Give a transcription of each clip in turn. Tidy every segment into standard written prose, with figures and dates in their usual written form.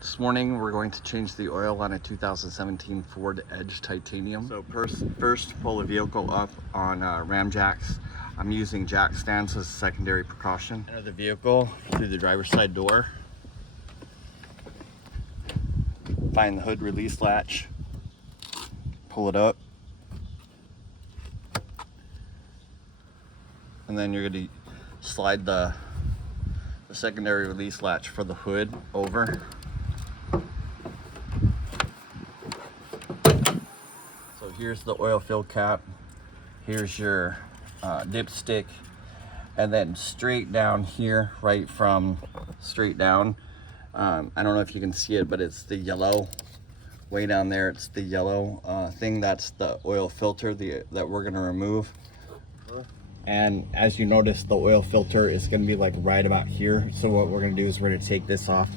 This morning we're going to change the oil on a 2017 Ford Edge Titanium. So first pull the vehicle up on ram jacks. I'm using jack stands as a secondary precaution. Enter the vehicle through the driver's side door. Find the hood release latch. Pull it up. And then you're going to slide the secondary release latch for the hood over. So here's the oil fill cap, here's your dipstick, and then straight down here, right from straight down, I don't know if you can see it, but it's the yellow, way down there, it's the yellow thing, that's the oil filter that we're gonna remove. And as you notice, the oil filter is gonna be like right about here. So what we're gonna do is we're gonna take this off.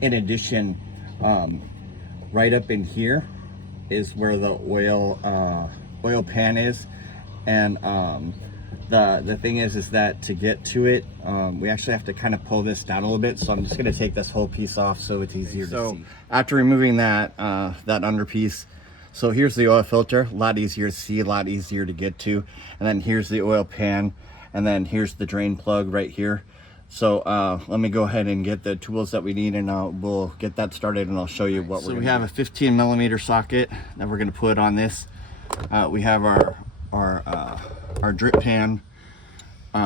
In addition, right up in here is where the oil pan is, and the thing is that to get to it, we actually have to kind of pull this down a little bit. So I'm just going to take this whole piece off so it's easier to see. After removing that under piece, so here's the oil filter, a lot easier to see, a lot easier to get to, and then here's the oil pan, and then here's the drain plug right here. So let me go ahead and get the tools that we need, and we'll get that started, and I'll show you what we're gonna do. So we have a 15 millimeter socket that we're gonna put on this. We have our drip pan.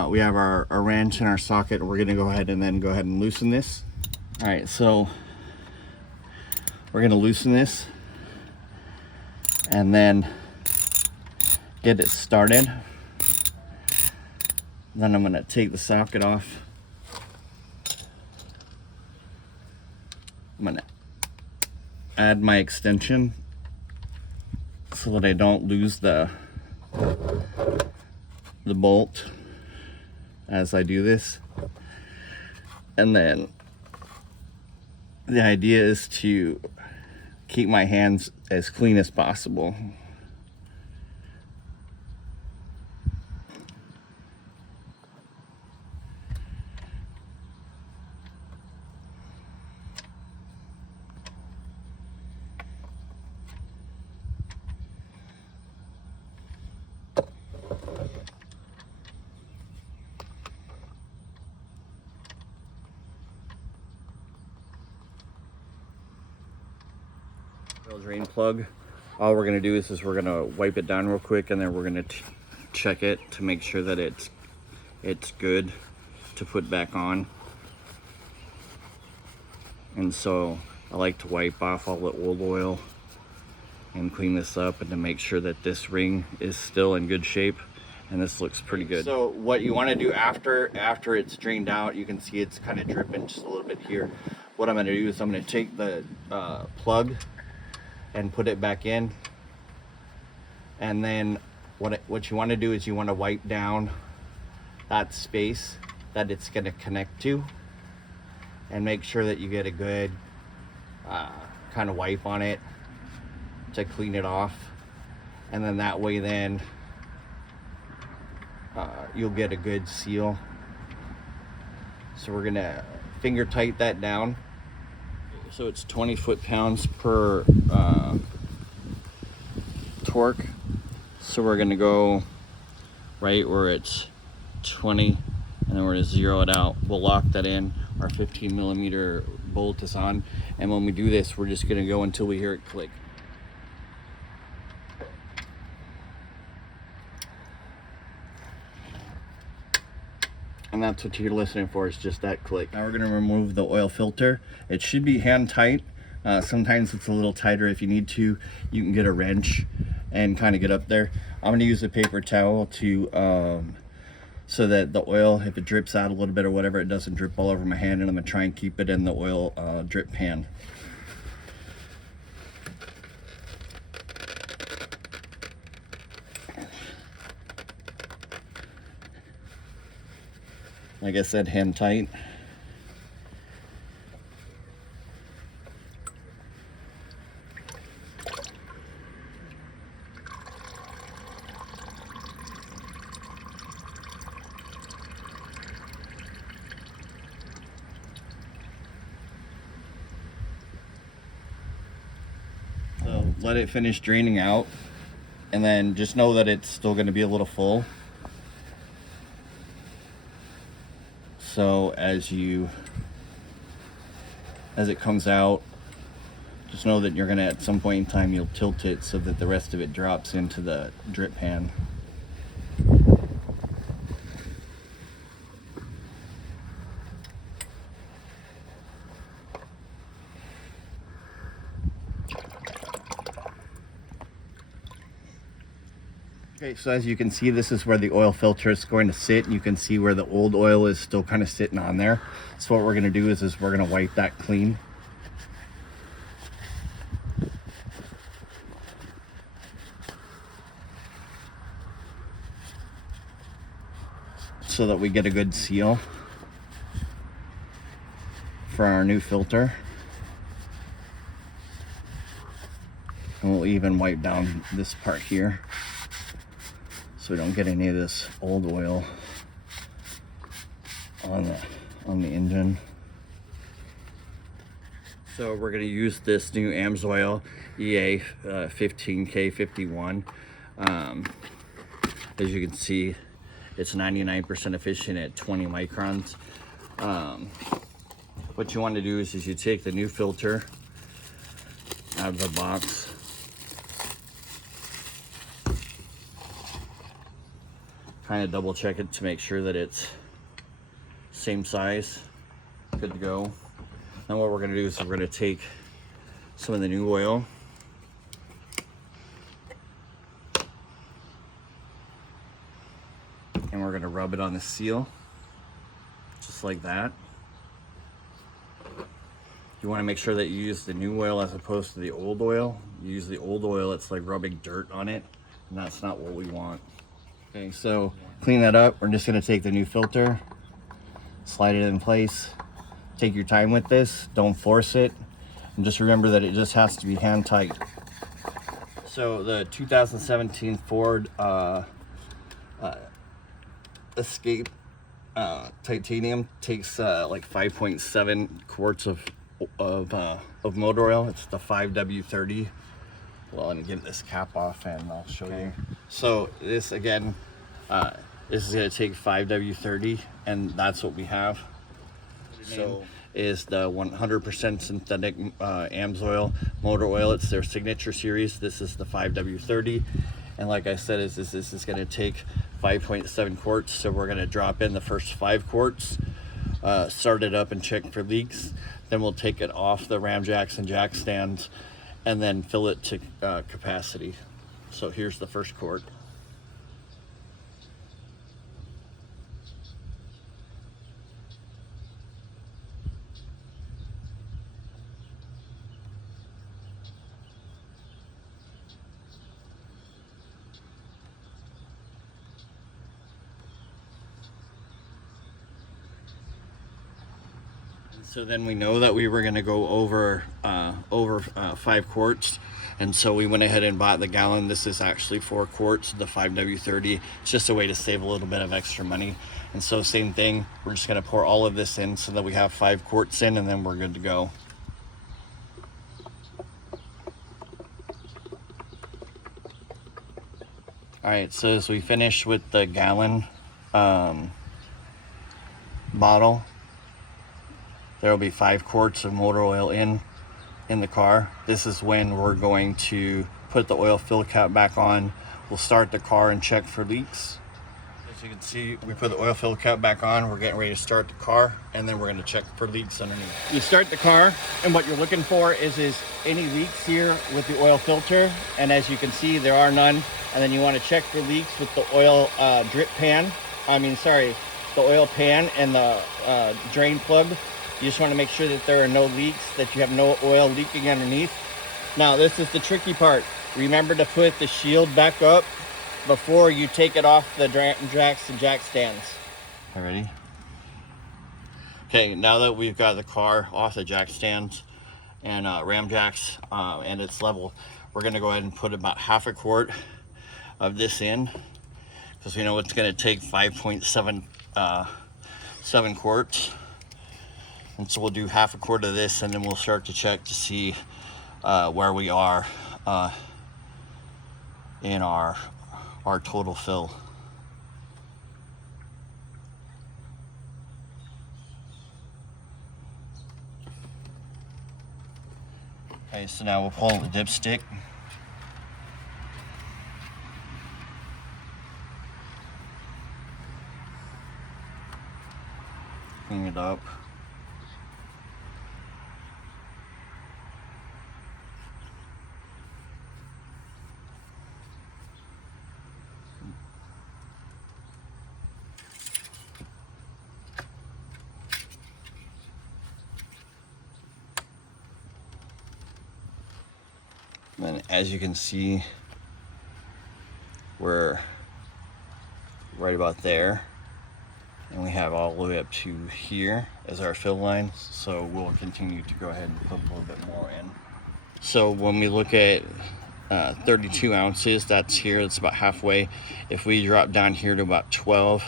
We have our wrench and our socket. We're gonna go ahead and loosen this. All right, so we're gonna loosen this and then get it started. Then I'm gonna take the socket off. I'm gonna add my extension so that I don't lose the bolt as I do this. And then the idea is to keep my hands as clean as possible. Drain plug. All we're going to do is we're going to wipe it down real quick, and then we're going to check it to make sure that it's good to put back on. And so I like to wipe off all the old oil and clean this up, and to make sure that this ring is still in good shape, and this looks pretty good. So what you want to do after it's drained out, you can see it's kind of dripping just a little bit here. What I'm going to do is I'm going to take the plug and put it back in, and then what you want to do is you want to wipe down that space that it's going to connect to, and make sure that you get a good kind of wipe on it to clean it off, and then that way then you'll get a good seal. So we're gonna finger tight that down. So it's 20 foot-pounds per torque. So we're gonna go right where it's 20, and then we're gonna zero it out. We'll lock that in. Our 15 millimeter bolt is on, and when we do this, we're just gonna go until we hear it click. And that's what you're listening for, is just that click. Now we're gonna remove the oil filter. It should be hand tight. Sometimes it's a little tighter. If you need to, you can get a wrench and kind of get up there. I'm gonna use a paper towel to, so that the oil, if it drips out a little bit or whatever, it doesn't drip all over my hand, and I'm gonna try and keep it in the oil drip pan. Like I said, hand tight. let it finish draining out, and then just know that it's still going to be a little full. So as it comes out, just know that you're going to, at some point in time, you'll tilt it so that the rest of it drops into the drip pan. Okay, so as you can see, this is where the oil filter is going to sit. You can see where the old oil is still kind of sitting on there. So what we're going to do is we're going to wipe that clean. So that we get a good seal for our new filter. And we'll even wipe down this part here so we don't get any of this old oil on the engine. So we're going to use this new AMSOIL EA 15K51. As you can see, it's 99% efficient at 20 microns. What you want to do is you take the new filter out of the box. Kind of double check it to make sure that it's same size, good to go. Now what we're going to do is we're going to take some of the new oil, and we're going to rub it on the seal, just like that. You want to make sure that you use the new oil as opposed to the old oil. You use the old oil, it's like rubbing dirt on it, and that's not what we want. Okay, so clean that up. We're just going to take the new filter, slide it in place. Take your time with this, don't force it, and just remember that it just has to be hand tight. So the 2017 Ford Escape Titanium takes like 5.7 quarts of motor oil. It's the 5W30. Well, let me get this cap off and I'll show you. So this again, this is going to take 5W30, and that's what we have. So is the 100% synthetic AMSOIL motor oil. It's their signature series. This is the 5W30, and like I said, this is going to take 5.7 quarts. So we're going to drop in the first 5 quarts, start it up and check for leaks. Then we'll take it off the ram jacks and jack stands, and then fill it to capacity. So here's the first quart. So then we know that we were going to go over 5 quarts, and so we went ahead and bought the gallon. This is actually 4 quarts, the 5W30. It's just a way to save a little bit of extra money. And so same thing, we're just going to pour all of this in so that we have 5 quarts in, and then we're good to go. All right, so as we finish with the gallon bottle, there will be 5 quarts of motor oil in the car. This is when we're going to put the oil fill cap back on. We'll start the car and check for leaks. As you can see, we put the oil fill cap back on. We're getting ready to start the car, and then we're going to check for leaks underneath. You start the car, and what you're looking for is any leaks here with the oil filter. And as you can see, there are none. And then you want to check for leaks with the oil the oil pan and the drain plug. You just want to make sure that there are no leaks, that you have no oil leaking underneath. Now, this is the tricky part. Remember to put the shield back up before you take it off the jacks and jack stands. All ready? Okay, now that we've got the car off the jack stands and ram jacks and it's level, we're going to go ahead and put about half a quart of this in, because we know it's going to take 5.7 quarts. And so we'll do half a quart of this, and then we'll start to check to see where we are in our total fill. Okay, so now we'll pull the dipstick. Clean it up. And as you can see, we're right about there, and we have all the way up to here as our fill line, so we'll continue to go ahead and put a little bit more in. So when we look at 32 ounces, that's here, it's about halfway. If we drop down here to about 12,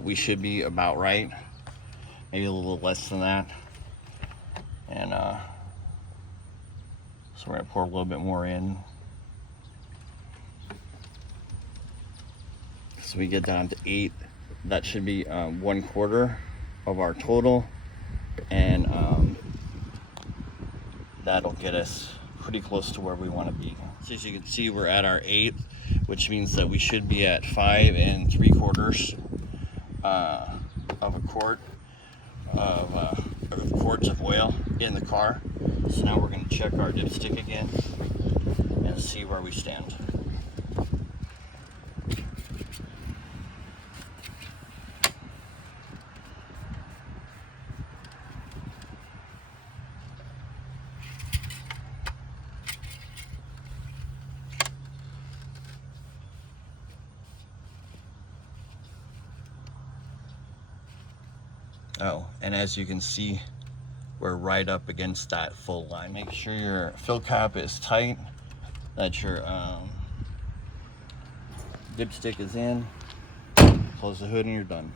we should be about right, maybe a little less than that. And so we're gonna pour a little bit more in. So we get down to 8. That should be 1/4 of our total, and that'll get us pretty close to where we want to be. So as you can see, we're at our 8, which means that we should be at 5 3/4 of a quart of quarts of oil in the car. So now we're going to check our dipstick again and see where we stand. Oh, and as you can see, we're right up against that full line. Make sure your fill cap is tight, that your dipstick is in. Close the hood and you're done.